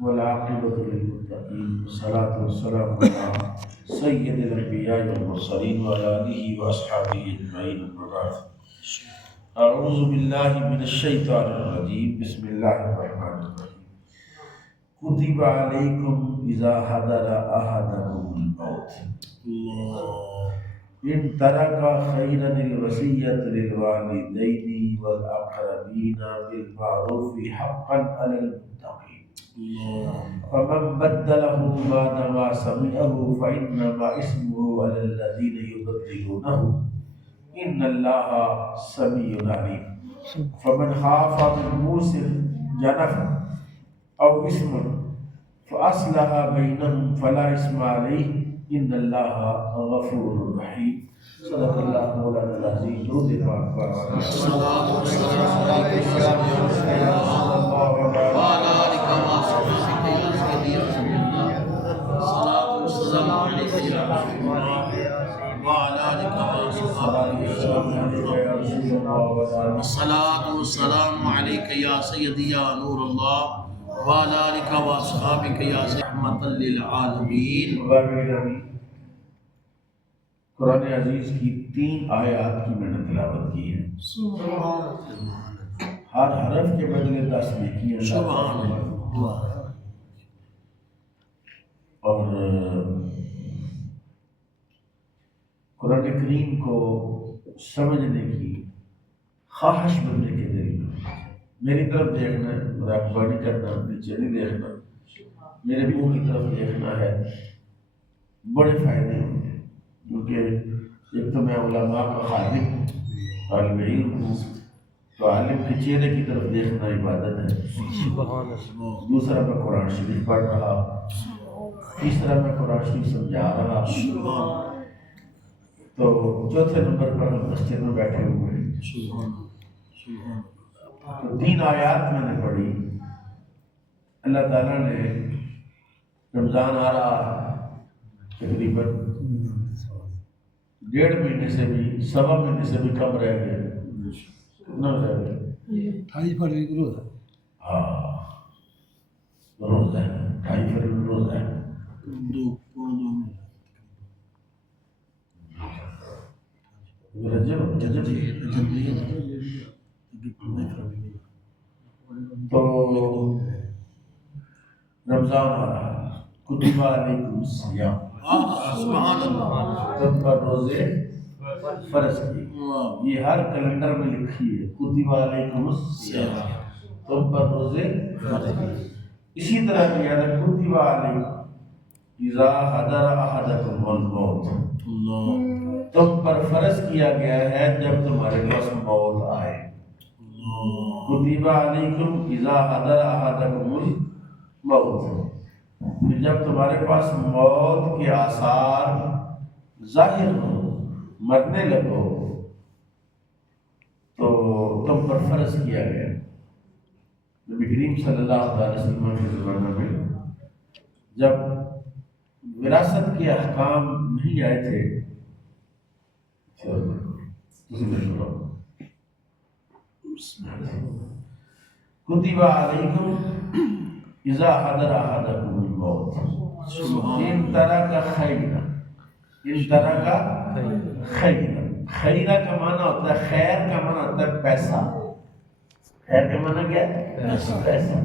والعاقبة للمتقين والصلاة والسلام على سيد الأنبياء والمرسلين وعلى آله وأصحابه أجمعين أما بعد. أعوذ بالله من الشيطان الرجيم. بسم الله الرحمن الرحيم. كتب عليكم إذا حضر أحدكم الموت إن ترك خيرا الوصية للوالدين والأقربين بالمعروف حقا على المتقين فمن بدله بعد ما سمعه فإنما اسمه على الذين يبدلونه إن الله سميع عليم. فمن خاف من موص جنفا أو إثما فأصلح بينهم فلا إثم عليه إن الله غفور رحيم. صدق الله مولانا العظيم. درود پاک پر الصلاة والسلام عليك يا رسول الله وعلى آلك وصحبك يا سيدي يا رسول الله. الصلاة والسلام عليك يا رسول الله وعلى آلك وصحبك يا رسول الله. الصلاة والسلام عليك يا سيدي يا نور الله وعلى آلك وصحبك يا رحمة للعالمين. قرآن عزیز کی 3 آیات کی میں نے تلاوت کی ہے. ہر حرف کے بدلے 10 نیکیاں. سبحان اللہ. اور قرآن کریم کو سمجھنے کی خواہش بننے کے دل میں میری طرف دیکھنا ہے، مراقبہ نہیں کرنا، نیچے نہیں دیکھنا، میرے منہ کی طرف دیکھنا ہے. بڑے فائدے ہوں گے کیونکہ ایک تو میں علماء کا خادم طالب علم ہوں، تو عالم کے چہرے کی طرف دیکھنا عبادت ہے. دوسرا میں قرآن شریف پڑھ رہا، تیسرا میں قرآن شریف سمجھا رہا، تو چوتھے نمبر پر ہم مسجد میں بیٹھے ہوئے ہیں. تو 3 آیات میں نے پڑھی. اللہ تعالیٰ نے رمضان آ رہا تقریباً 1.5 مہینے سے بھی 1.25 مہینے سے بھی کم رہ گئے. کتنا رہ گئے؟ 28 فروری کو روزہ. ہاں روزہ ہے، 28 فروری روزہ ہے. تو رمضان آ رہا. کتب علیکم الصیام، تم پر روزے فرض کیے. یہ ہر کیلنڈر میں لکھی ہے کتب علیکم الصیام، تم پر روزے فرض کیے. اسی طرح کیا ہے کتب علیکم اذا حضر احدکم الموت، تم پر فرض کیا گیا ہے جب تمہارے پاس موت آئے. کتب علیکم اذا حضر احدکم الموت، جب تمہارے پاس موت کے آثار ظاہر ہو، مرنے لگو، تو تم پر فرض کیا گیا. نبی کریم صلی اللہ علیہ وسلم کے زمانے میں جب وراثت کے احکام نہیں آئے تھے، کتب علیکم اذا حضر احدکم الموت ان ترک خیرا، ان ترک خیرا. خیرا کا معنی ہوتا ہے، خیر کا معنی ہوتا ہے پیسہ. خیر کا معنی کیا ہے؟ پیسہ،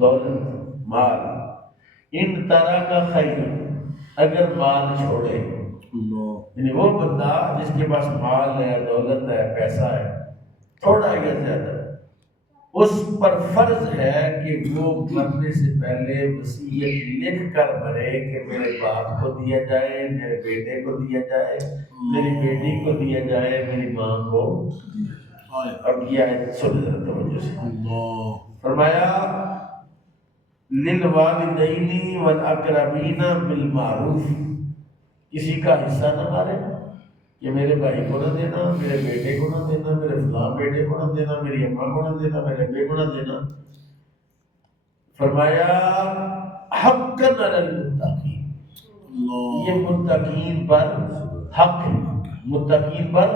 دولت، مال. ان ترک خیرا، اگر مال چھوڑے، یعنی وہ بندہ جس کے پاس مال ہے، دولت ہے، پیسہ ہے، تھوڑا یا زیادہ، اس پر فرض ہے کہ وہ مرنے سے پہلے وصیت لکھ کر مرے کہ میرے باپ کو دیا جائے، میرے بیٹے کو دیا جائے، میری بیٹی کو دیا جائے، میری ماں کو. اب یہ آیت سن ذرا توجہ سے. فرمایا للوالدین والاقربین بالمعروف، کسی کا حصہ نہ مارے کہ میرے بھائی کو نہ دینا، میرے بیٹے کو نہ دینا، میرے فلاں بیٹے کو نہ دینا، میری اماں کو نہ دینا، میرے ابے کو نہ دینا. فرمایا حقا علی المتقین، یہ متقین پر حق ہے، متقین پر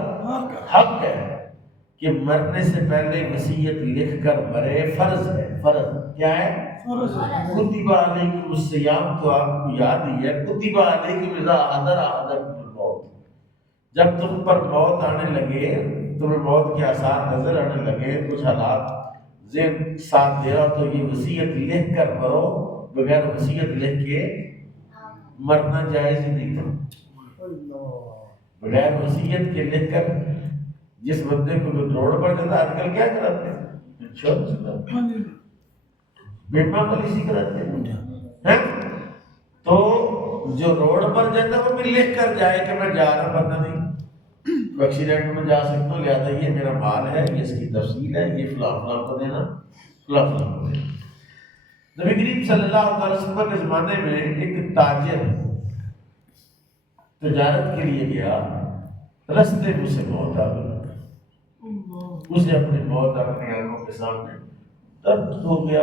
حق ہے کہ مرنے سے پہلے وصیت لکھ کر مرے فرض ہے۔ فرض کیا ہے؟ کتب علیکم الصیام، تو آپ کو یاد ہی ہے، کتب علیکم اذا حضر احدکم الموت، جب تم پر موت آنے لگے، تمہیں موت کے آثار نظر آنے لگے، کچھ حالات ذہن ساتھ دے رہا تو یہ وصیت لکھ کر مرو، بغیر وصیت لکھ کے مرنا جائز ہی نہیں تھا۔ بغیر وصیت کے لکھ کر جس بندے کو روڈ پر جاتا، آج کل کیا کراتے ہیں؟ انشورنس بیمہ پالیسی کراتے ہیں، تو جو روڈ پر جاتا ہے وہ بھی لکھ کر جائے کہ میں جا رہا، پتہ نہیں ایکسیڈنٹ میں جا سکتا ہوں، لہٰذا یہ میرا مال ہے، یہ اس کی تفصیل ہے، یہ فلاں فلاں کو دینا، فلاں فلاں کو دینا۔ نبی کریم صلی اللہ علیہ وسلم کے زمانے میں ایک تاجر تجارت کے لیے گیا، رستے میں اسے موت آ گئی، اسے اپنی موت اپنی آنکھوں کے سامنے، درد ہو گیا،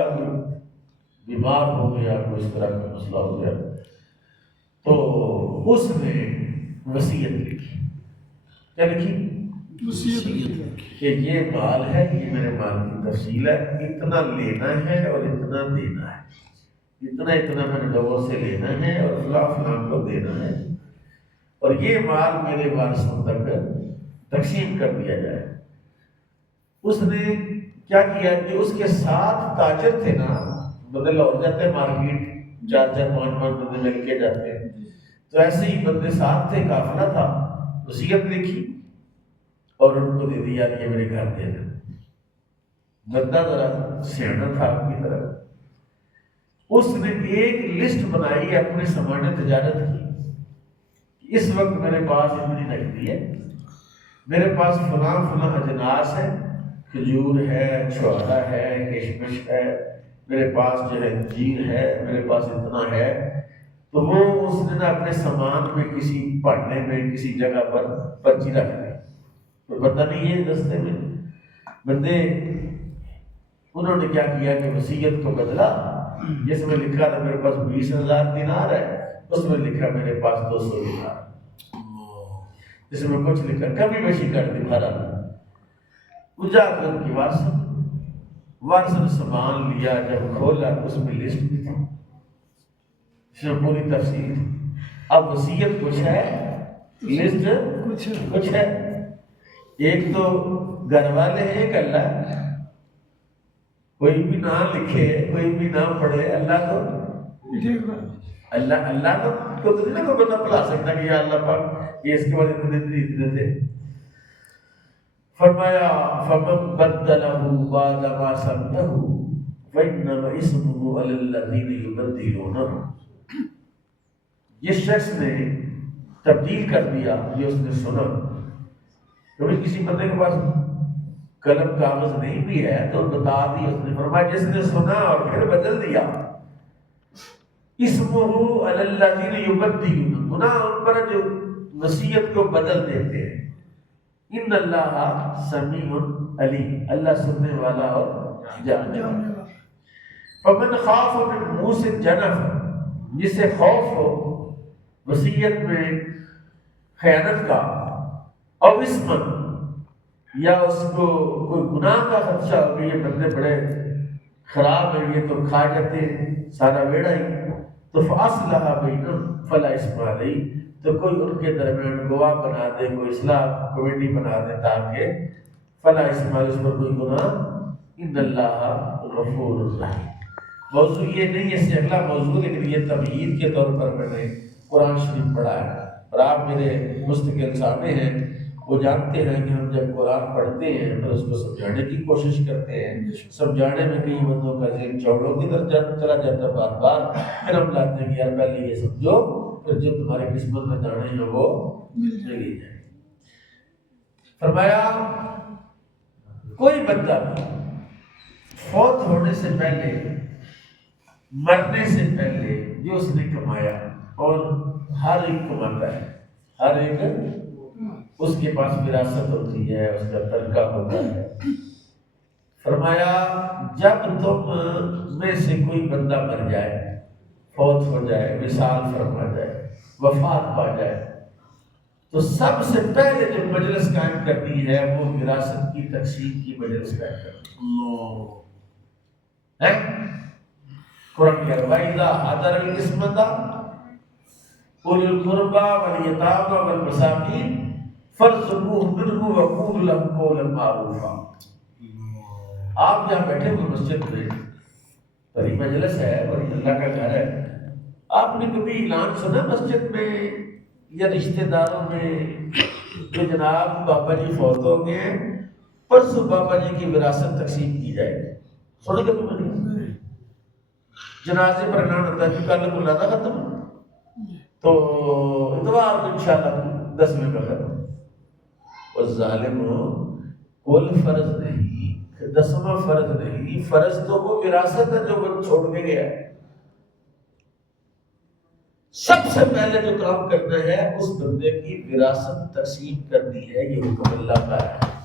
بیمار ہو گیا، کوئی اس طرح کا مسئلہ ہو گیا، تو اس نے وصیت لکھی۔ کیا لکھی؟ وصیت کہ یہ مال ہے، یہ میرے مال کی تفصیل ہے، اتنا لینا ہے اور اتنا دینا ہے، اتنا اتنا میں نے لوگوں سے لینا ہے اور فلاں فلاں کو دینا ہے، اور یہ مال میرے وارثوں تک تقسیم کر دیا جائے۔ اس نے کیا کیا کہ اس کے ساتھ تاجر تھے نا، بدل ہو جاتے ہیں مارکیٹ، 4-4 5 بندے مل کے جاتے ہیں، تو ایسے ہی بندے ساتھ تھے، قافلہ تھا، وصیت لکھی اور ان کو دے دیا کہ یہ میرے گھر دے دیں۔ بندہ ذرا سیانا تھا اپنی طرف، اس نے ایک لسٹ بنائی اپنے سامان تجارت کی، اس وقت میرے پاس اتنی نقدی ہے، میرے پاس فلاں فلاں اجناس ہے، کھجور ہے، چھوہارا ہے، کشمش ہے، میرے پاس جو ہے انجیر ہے، میرے پاس اتنا ہے۔ تو وہ اس نے اپنے سامان میں کسی پڑھنے میں کسی جگہ پر پرچی رکھ دی، کوئی پتہ نہیں ہے دستے میں بندے، انہوں نے کیا کیا کہ وصیت کو بدلا، جس میں لکھا تھا میرے پاس 20,000 دینار ہے، اس میں لکھا میرے پاس 200 دینار، جس میں کچھ لکھا کمی بیشی کر دی بھرا، جا کر ان کی وارث نے سامان لیا، جب کھولا تو اس میں لسٹ بھی تھی، اس میں پوری تفصیل تھی۔ اب وصیت کچھ ہے، لسٹ کچھ ہے، ایک تو گھر والے ہیں، ایک اللہ، کوئی بھی نہ لکھے، کوئی بھی نہ پڑھے، اللہ تو اللہ تو کو تو نہیں کوئی بندہ بلا سکتا کہ یا اللہ پاک یہ اس کے بعد اتنے تھے۔ فرمایا فَمَن بَدَّلَهُ بَعْدَ مَا سَمِعَهُ فَإِنَّمَا إِثْمُهُ عَلَى الَّذِينَ يُبَدِّلُونَهُ، جس شخص نے تبدیل کر دیا، یہ اس نے سنا، کبھی کسی بندے کے پاس قلم کاغذ نہیں بھی ہے تو بتا دی اس نے، فرمایا جس نے سنا اور پھر بدل دیا، اسمہ علی الذین یبدلون، گناہ ان پر جو وصیت کو بدل دیتے ہیں، ان اللہ سمیع علیم، اللہ سننے والا اور جاننے والا۔ فمن خاف من موص جنف، جسے خوف ہو وصیت میں خیانت کا، اور اسمن، یا اس کو کوئی گناہ کا خدشہ ہو کہ یہ بندے بڑے خراب ہیں، یہ تو کھا جاتے ہیں سارا بیڑا ہی، تو فاصلہ بینہم فلا اثم علیہ، تو کوئی ان کے درمیان گواہ بنا دے، کوئی اصلاح کمیٹی بنا دے تاکہ فلا اثم علیہ، اس پر کوئی گناہ، ان اللہ غفور الرحیم۔ موضوع یہ نہیں، اس سے اگلا موضوع، لیکن یہ تمہید کے طور پر میں نے قرآن شریف پڑھا ہے، اور آپ میرے مستقل سامنے ہیں، وہ جانتے ہیں کہ ہم جب قرآن پڑھتے ہیں پھر اس کو سمجھانے کی کوشش کرتے ہیں، سمجھانے میں کئی بندوں کا ذہن چوڑوں کی طرف چلا جاتا ہے، بار بار پھر ہم لاتے ہیں کہ یار پہلے یہ سمجھو، پھر جو تمہارے قسمت میں جانے ہیں وہ مل جائیں۔ فرمایا کوئی بندہ فوت ہونے سے پہلے، مرنے سے پہلے جو اس نے کمایا، اور ہر ایک کماتا ہے، ہر ایک اس کے پاس وراثت ہوتی ہے، اس کا ترکہ ہوتا ہے، فرمایا جب تم میں سے کوئی بندہ مر جائے، فوت ہو جائے، وصال فرما جائے، وفات پا جائے، تو سب سے پہلے جو مجلس قائم کرنی ہے وہ وراثت کی تقسیم کی مجلس قائم کرنی ہے۔ قرآن کہہ رہا ہے وَإِذَا حَضَرَ الْقِسْمَةَ أُولُو الْقُرْبَى وَالْيَتَامَى وَالْمَسَاكِينَ فَارْزُقُوهُم مِّنْهُ وَقُولُوا لَهُمْ قَوْلًا مَّعْرُوفًا۔ آپ یہاں بیٹھے ہوئے مسجد میں، بڑی مجلس ہے، بڑی اللہ کا گھر ہے، آپ نے کبھی اعلان سنا مسجد میں یا رشتہ داروں میں کہ جناب بابا جی فوت ہو گئے ہیں، پرسوں بابا جی کی وراثت تقسیم کی جائے گی؟ سنی کبھی مجلس؟ جنازے پر اعلان ہوتا ہے کہ کل کو لانا ختم تو اتوار کو انشاءاللہ 10ویں کا ختم۔ اور ظالم کل فرض نہیں، 10واں فرض نہیں، فرض تو وہ وراثت ہے جو وہ چھوڑ کے گیا ہے۔ سب سے پہلے جو کام کرنا ہے اس بندے کی وراثت تقسیم کرنی ہے، یہ حکم اللہ کا ہے۔